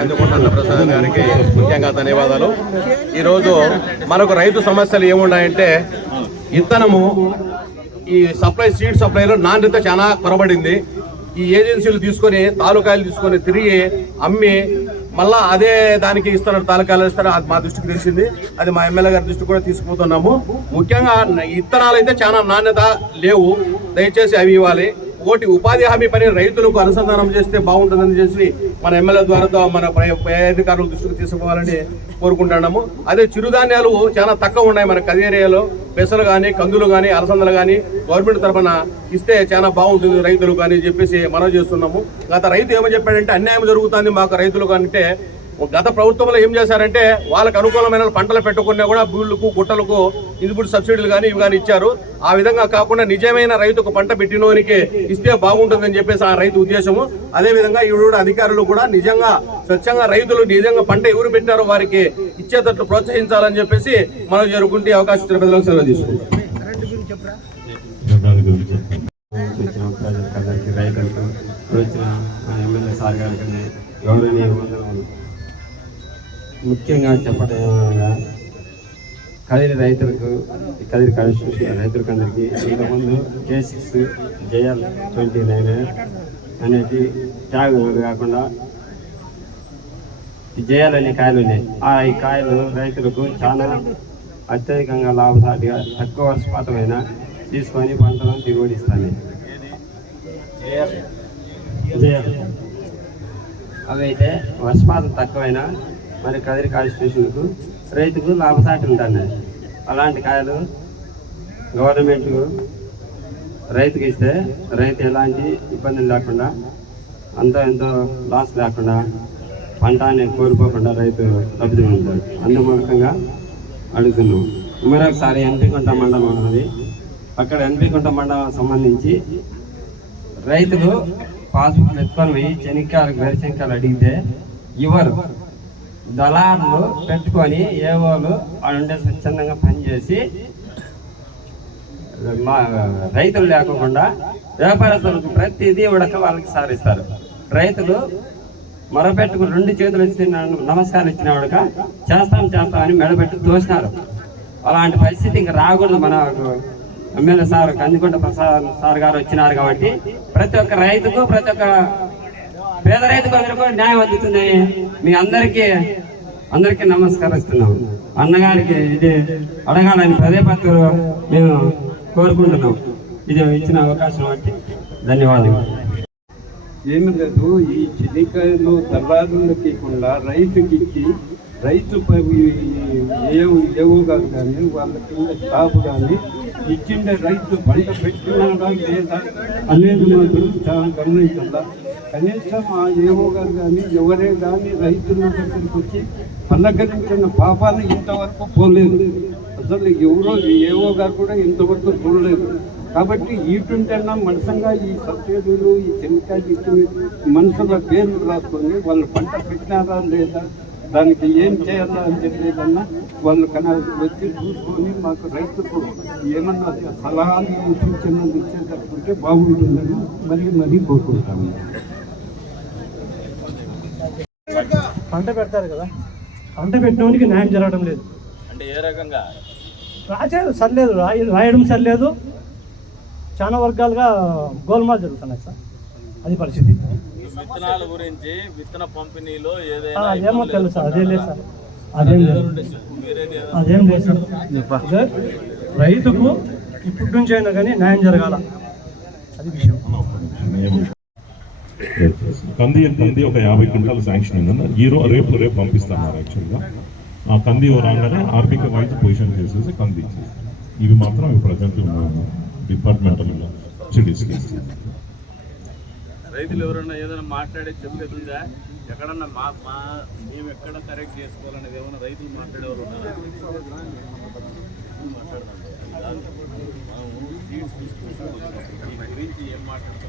కందికొండ అన్నప్రసాద్ గారికి ముఖ్యంగా ధన్యవాదాలు. ఈరోజు మనకు రైతు సమస్యలు ఏమున్నాయంటే ఇత్తనము ఈ సప్లై సీడ్ సప్లైలో నాణ్యత చాలా కొరబడింది. ఈ ఏజెన్సీలు తీసుకొని తాలూకాయలు తీసుకొని తిరిగి అమ్మి మళ్ళా అదే దానికి ఇస్తున్నారు తాలూకాయలు ఇస్తారు అది మా దృష్టికి తెలిసింది. అది మా ఎమ్మెల్యే గారి దృష్టికి కూడా తీసుకుపోతున్నాము. ముఖ్యంగా ఇత్తనాలు అయితే చాలా నాణ్యత లేవు. దయచేసి అవి ఇవ్వాలి. ఒకటి ఉపాధి హామీ పని రైతులకు అనుసంధానం చేస్తే బాగుంటుందని చేసి మన ఎమ్మెల్యే ద్వారా మన పై- దృష్టికి తీసుకోవాలని కోరుకుంటున్నాము. అదే చిరుధాన్యాలు చాలా తక్కువ ఉన్నాయి మన కది ఏరియాలో పెసలు కానీ కందులు కానీ అలసందలు కానీ గవర్నమెంట్ తరఫున ఇస్తే చాలా బాగుంటుంది రైతులు కానీ చెప్పేసి మనం చేస్తున్నాము. గత రైతు ఏమని చెప్పాడంటే అన్యాయం జరుగుతుంది మాకు రైతులు అంటే గత ప్రభుత్వంలో ఏం చేశారంటే వాళ్ళకు అనుకూలమైన పంటలు పెట్టుకున్నా కూడా బీళ్ళకు గుట్టలకు ఇన్పుట్ సబ్సిడీలు కానీ ఇవి కానీ ఇచ్చారు. ఆ విధంగా కాకుండా నిజమైన రైతుకు పంట పెట్టినోనికి ఇస్తే బాగుంటుందని చెప్పేసి ఆ రైతు ఉద్దేశము. అదేవిధంగా ఈ కూడా అధికారులు కూడా నిజంగా స్వచ్ఛంగా రైతులు నిజంగా పంట ఎవరు పెట్టారో వారికి ఇచ్చేటట్లు ప్రోత్సహించాలని చెప్పేసి మనం జరుగుకుంటే అవకాశం ఇచ్చిన సెలవు తీసుకుంటాం. రైతులకు ఎమ్మెల్యే సార్ గారికి గౌరవనీయ ముఖ్యంగా చెప్పడం ఏమనగా కదిరి రైతులకు ఈ కదిరి కాన్స్టిట్యూషన్ రైతులకు అందరికీ ఇంతకుముందు K six JL twenty nine అనేది ట్యాగ్ కాకుండా జేఎల్ అనే కాయలు ఉన్నాయి. ఆ ఈ కాయలు రైతులకు చాలా అత్యధికంగా లాభసాటిగా తక్కువ వర్షపాతమైన తీసుకొని పంటలను దిగుబడి ఇస్తాను అవైతే అవి అయితే వర్షపాతం తక్కువైనా మరి కదిరి కాన్స్టిట్యూషన్కు రైతుకు లాభసాటి ఉంటుంది అలాంటి కాయలు గవర్నమెంట్ రైతుకి ఇస్తే రైతు ఎలాంటి ఇబ్బందులు లేకుండా అంత ఎంతో లాస్ లేకుండా పంట అనేది కోల్పోకుండా రైతు లబ్ధి పొందుతాడు. అందుమూలకంగా అడుగుతున్నాం. మరొకసారి ఎన్పికుంట మండలం ఉన్నది అక్కడ ఎన్పికుంట మండలం సంబంధించి రైతులు పాస్బుక్ ఎత్తుకొని పోయి చెనిక్కాయలు గరిచెనిక్కాయలు అడిగితే ఇవ్వరు. దళారులు పెట్టుకొని ఏవోలు ఉండే స్వచ్ఛందంగా పనిచేసి మా రైతులు లేకుండా వ్యాపారస్తులకు ప్రతిదీ ఉడక వాళ్ళకి సారిస్తారు. రైతులు మొరపెట్టుకుని రెండు చేతులు ఇచ్చిన నమస్కారం ఇచ్చిన ఉడక చేస్తాం చేస్తాం అని మెడబెట్టి తోసినారు. అలాంటి పరిస్థితి ఇంకా రాకూడదు. మన MLA sir Kandikonda Prasad sir గారు వచ్చినారు కాబట్టి ప్రతి ఒక్క రైతుకు ప్రతి ఒక్క పేద రైతుకు అందరికీ న్యాయం అందుతున్నాయి. మీ అందరికీ అందరికీ నమస్కరిస్తున్నాం. అన్నగారికి ఇది అడగాలని పదే పత్ర మేము కోరుకుంటున్నాం. ఇది ఇచ్చిన అవకాశం బట్టి ధన్యవాదాలు ఏమి లేదు ఈ చెనిక్కాయలు దళారులకు ఇవ్వకుండా రైతుకి ఇచ్చి రైతు ఏ ఏవో కాదు కానీ వాళ్ళ కింద స్టాఫ్ కానీ ఇచ్చిండే రైతు పంట పెట్టినాడా లేదా అనేది మాత్రం చాలా గమనించాలా. కనీసం ఆ ఏవో గారు కానీ ఎవరే కానీ రైతుల దగ్గరికి వచ్చి పల్లకరించిన పాపాలు ఇంతవరకు పోలేదు. అసలు ఎవరో ఏవో గారు కూడా ఇంతవరకు చూడలేదు. కాబట్టి ఈటుంటేనా మనసంగా ఈ సబ్సిడీలు ఈ చెనికాయలు ఇచ్చిన మనుషుల పేర్లు రాసుకొని వాళ్ళు పంట పెట్టినారా లేదా దానికి ఏం చేయాలా అని చెప్పేదన్నా వాళ్ళు కన్నా వచ్చి చూసుకొని మాకు రైతుకు ఏమన్నా సలహాలు సూచనలు ఇచ్చేటట్టుంటే బాగుంటుందని మరి మరీ కోరుకుంటాము. పంట పెడతారు కదా పంట పెట్టినోనికి న్యాయం జరగడం లేదు. అంటే ఏ రకంగా? రాజే సరిలేదు రాయ రాయడం సరిలేదు. చాలా వర్గాలుగా గోల్మాల్ జరుగుతున్నాయి సార్. అది పరిస్థితి. విత్తనాల గురించి విత్తన పంపిణీలో ఏదైనా ఏమో తెలుసు. సార్ అదేం లేదు సార్. అదేం లేదు. మీరేది అదేం లేదు సార్. ఇదే రైతుకు ఇప్పటి నుంచి అయినా కానీ న్యాయం జరగాల. అది విషయం. కంది కంది ఒక యాభై క్వింటాలు శాంక్షన్ అయిందన్న ఈ రో రేపు రేపు పంపిస్తున్నారు యాక్చువల్గా. ఆ కంది రాగానే ఆర్బీకే వైజ్ పొజిషన్ చేసేసి కంది ఇచ్చేసి. ఇవి మాత్రం ప్రజెంట్ డిపార్ట్మెంటల్ సబ్సిడీస్కి రైతులు ఎవరన్నా ఏదైనా మాట్లాడే చెప్పేది ఎక్కడన్నా మా మా మేము ఎక్కడ కరెక్ట్ చేసుకోవాలనేది ఏమైనా రైతులు మాట్లాడేవారు ఉన్నారా? మనము seeds తీసుకుంటాం. గురించి ఏం మాట్లాడతాం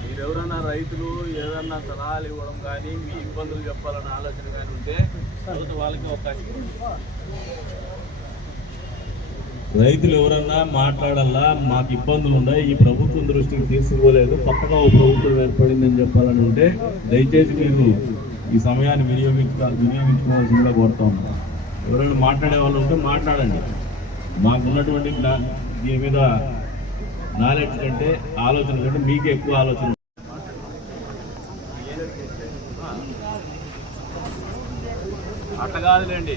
మీరు ఎవరైనా రైతులు ఏదన్నా సలహాలు ఇవ్వడం కానీ మీ ఇబ్బందులు చెప్పాలన్న ఆలోచన కానీ ఉంటే తర్వాత వాళ్ళకి అవకాశం రైతులు ఎవరన్నా మాట్లాడాలా? మాకు ఇబ్బందులు ఉన్నాయి. ఈ ప్రభుత్వం దృష్టికి తీసుకోలేదు కొత్తగా ఒక ప్రభుత్వం ఏర్పడిందని చెప్పాలని ఉంటే దయచేసి మీరు ఈ సమయాన్ని వినియోగించుక వినియోగించుకోవాల్సిందిగా కోరుతా ఉన్నాం. ఎవరైనా మాట్లాడే వాళ్ళు ఉంటే మాట్లాడండి. మాకున్నటువంటి జ్ఞా- దీని మీద నాలెడ్జ్ కంటే ఆలోచన కంటే మీకు ఎక్కువ ఆలోచన అట్లా కాదులేండి.